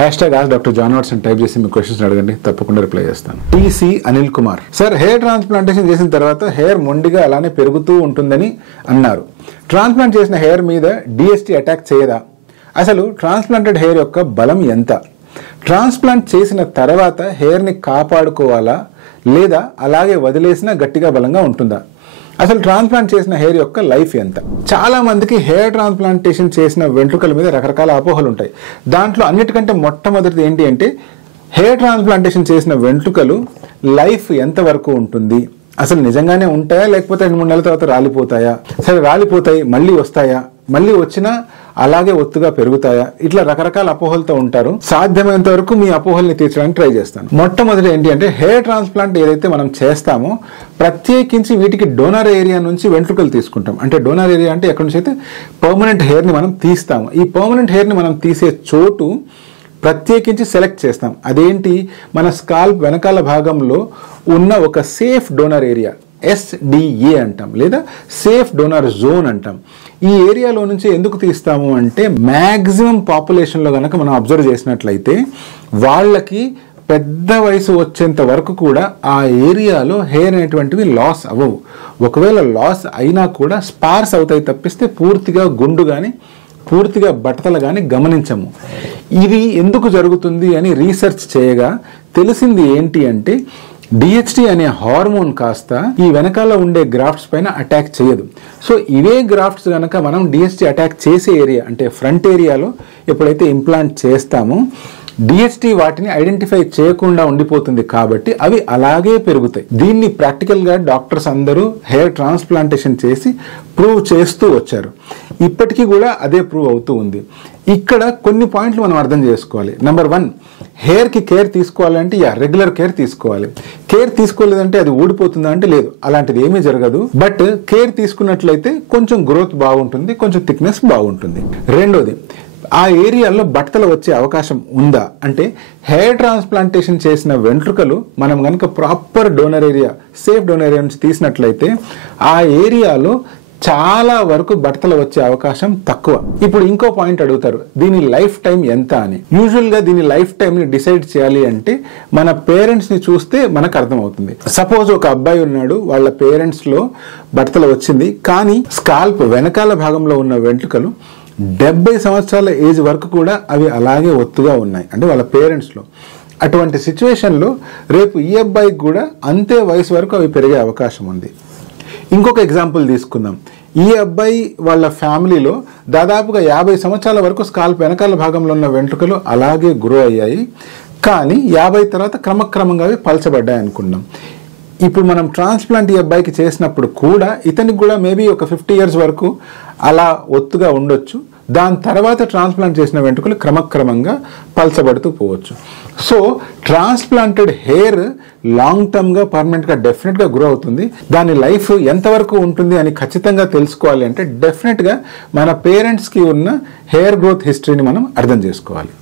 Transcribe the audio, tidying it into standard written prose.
#Dr. John Watson type చేసి మీ questions అడగండి, తప్పకుండా రిప్లై చేస్తాను. TC Anil Kumar, sir hair transplantation చేసిన తర్వాత హెయిర్ మొండిగా అలానే పెరుగుతూ ఉంటుందని అన్నారు. ట్రాన్స్ప్లాంట్ చేసిన హెయిర్ మీద డిఎస్టీ అటాక్ చేయదా? అసలు ట్రాన్స్ప్లాంటెడ్ హెయిర్ యొక్క బలం ఎంత? ట్రాన్స్ప్లాంట్ చేసిన తర్వాత హెయిర్ని కాపాడుకోవాలా లేదా అలాగే వదిలేసినా గట్టిగా బలంగా ఉంటుందా? అసలు ట్రాన్స్ప్లాంట్ చేసిన హెయిర్ యొక్క లైఫ్ ఎంత? చాలా మందికి హెయిర్ ట్రాన్స్ప్లాంటేషన్ చేసిన వెంట్రుకల మీద రకరకాల అపోహలు ఉంటాయి. దాంట్లో అన్నిటికంటే మొట్టమొదటిది ఏంటి అంటే హెయిర్ ట్రాన్స్ప్లాంటేషన్ చేసిన వెంట్రుకలు లైఫ్ ఎంత వరకు ఉంటుంది? అసలు నిజంగానే ఉంటాయా లేకపోతే 2-3 నెలల తర్వాత రాలిపోతాయా? సరే రాలిపోతాయి, మళ్ళీ వస్తాయా? మళ్ళీ వచ్చినా అలాగే ఒత్తుగా పెరుగుతాయా? ఇట్లా రకరకాల అపోహలతో ఉంటారు. సాధ్యమైనంత వరకు మీ అపోహల్ని తీర్చడానికి ట్రై చేస్తాను. మొట్టమొదటి ఏంటి అంటే హెయిర్ ట్రాన్స్ప్లాంట్ ఏదైతే మనం చేస్తామో ప్రత్యేకించి వీటికి డోనర్ ఏరియా నుంచి వెంట్రుకలు తీసుకుంటాం. అంటే డోనర్ ఏరియా అంటే ఎక్కడి నుంచి అయితే పర్మనెంట్ హెయిర్ని మనం తీస్తాము. ఈ పర్మనెంట్ హెయిర్ని మనం తీసే చోటు ప్రత్యేకించి సెలెక్ట్ చేస్తాం. అదేంటి? మన స్కాల్ప్ వెనకాల భాగంలో ఉన్న ఒక సేఫ్ డోనర్ ఏరియా, SDA అంటాం, లేదా సేఫ్ డోనర్ జోన్ అంటాం. ఈ ఏరియాలో నుంచి ఎందుకు తీస్తాము అంటే మ్యాక్సిమం పాపులేషన్లో కనుక మనం అబ్జర్వ్ చేసినట్లయితే వాళ్ళకి పెద్ద వయసు వచ్చేంత వరకు కూడా ఆ ఏరియాలో హెయిర్ అనేటువంటివి లాస్ అవ్వవు. ఒకవేళ లాస్ అయినా కూడా స్పార్స్ అవుతాయి తప్పిస్తే పూర్తిగా గుండు కానీ పూర్తిగా బట్టతలు కానీ గమనించము. ఇది ఎందుకు జరుగుతుంది అని రీసెర్చ్ చేయగా తెలిసింది ఏంటి అంటే డిహెచ్డి అనే హార్మోన్ కాస్త ఈ వెనకాల ఉండే గ్రాఫ్ట్స్ పైన అటాక్ చేయదు. సో ఇవే గ్రాఫ్ట్స్ కనుక మనం డిహెచ్డి అటాక్ చేసే ఏరియా అంటే ఫ్రంట్ ఏరియాలో ఎప్పుడైతే ఇంప్లాంట్ చేస్తామో డిహెచ్డి వాటిని ఐడెంటిఫై చేయకుండా ఉండిపోతుంది కాబట్టి అవి అలాగే పెరుగుతాయి. దీన్ని ప్రాక్టికల్గా డాక్టర్స్ అందరూ హెయిర్ ట్రాన్స్ప్లాంటేషన్ చేసి ప్రూవ్ చేస్తూ వచ్చారు. ఇప్పటికీ కూడా అదే ప్రూవ్ అవుతూ ఉంది. ఇక్కడ కొన్ని పాయింట్లు మనం అర్థం చేసుకోవాలి. నెంబర్ 1, హెయిర్కి కేర్ తీసుకోవాలంటే రెగ్యులర్ కేర్ తీసుకోవాలి. కేర్ తీసుకోలేదంటే అది ఊడిపోతుందా అంటే లేదు, అలాంటిది ఏమీ జరగదు. బట్ కేర్ తీసుకున్నట్లయితే కొంచెం గ్రోత్ బాగుంటుంది, కొంచెం థిక్నెస్ బాగుంటుంది. రెండోది, ఆ ఏరియాలో బట్టలు వచ్చే అవకాశం ఉందా అంటే హెయిర్ ట్రాన్స్ప్లాంటేషన్ చేసిన వెంట్రుకలు మనం కనుక proper donor area, safe donor area నుంచి తీసినట్లయితే ఆ ఏరియాలో చాలా వరకు బట్టలు వచ్చే అవకాశం తక్కువ. ఇప్పుడు ఇంకో పాయింట్ అడుగుతారు, దీని లైఫ్ టైం ఎంత అని. యూజువల్గా దీని లైఫ్ టైంని డిసైడ్ చేయాలి అంటే మన పేరెంట్స్ని చూస్తే మనకు అర్థమవుతుంది. సపోజ్ ఒక అబ్బాయి ఉన్నాడు, వాళ్ళ పేరెంట్స్లో బట్టలు వచ్చింది, కానీ స్కాల్ప్ వెనకాల భాగంలో ఉన్న వెంట్రుకలు 70 సంవత్సరాల ఏజ్ వరకు కూడా అవి అలాగే ఒత్తుగా ఉన్నాయి, అంటే వాళ్ళ పేరెంట్స్లో. అటువంటి సిచ్యువేషన్లో రేపు ఈ అబ్బాయికి కూడా అంతే వయసు వరకు అవి పెరిగే అవకాశం ఉంది. ఇంకొక ఎగ్జాంపుల్ తీసుకుందాం. ఈ అబ్బాయి వాళ్ళ ఫ్యామిలీలో దాదాపుగా 50 సంవత్సరాల వరకు స్కాల్ప్ వెనకాల భాగంలో ఉన్న వెంట్రుకలు అలాగే గ్రో అయ్యాయి, కానీ 50 తర్వాత క్రమక్రమంగా అవి పలచబడ్డాయి అనుకున్నాం. ఇప్పుడు మనం ట్రాన్స్ప్లాంట్ ఈ అబ్బాయికి చేసినప్పుడు కూడా ఇతనికి కూడా మేబీ ఒక 50 years వరకు అలా ఒత్తుగా ఉండొచ్చు. దాని తర్వాత ట్రాన్స్ప్లాంట్ చేసిన వెంట్రుకలు క్రమక్రమంగా పలచబడుతూ పోవచ్చు. సో ట్రాన్స్ప్లాంటెడ్ హెయిర్ లాంగ్ టర్మ్గా పర్మనెంట్గా డెఫినెట్గా గ్రో అవుతుంది. దాని లైఫ్ ఎంతవరకు ఉంటుంది అని ఖచ్చితంగా తెలుసుకోవాలి అంటే డెఫినెట్గా మన పేరెంట్స్కి ఉన్న హెయిర్ గ్రోత్ హిస్టరీని మనం అర్థం చేసుకోవాలి.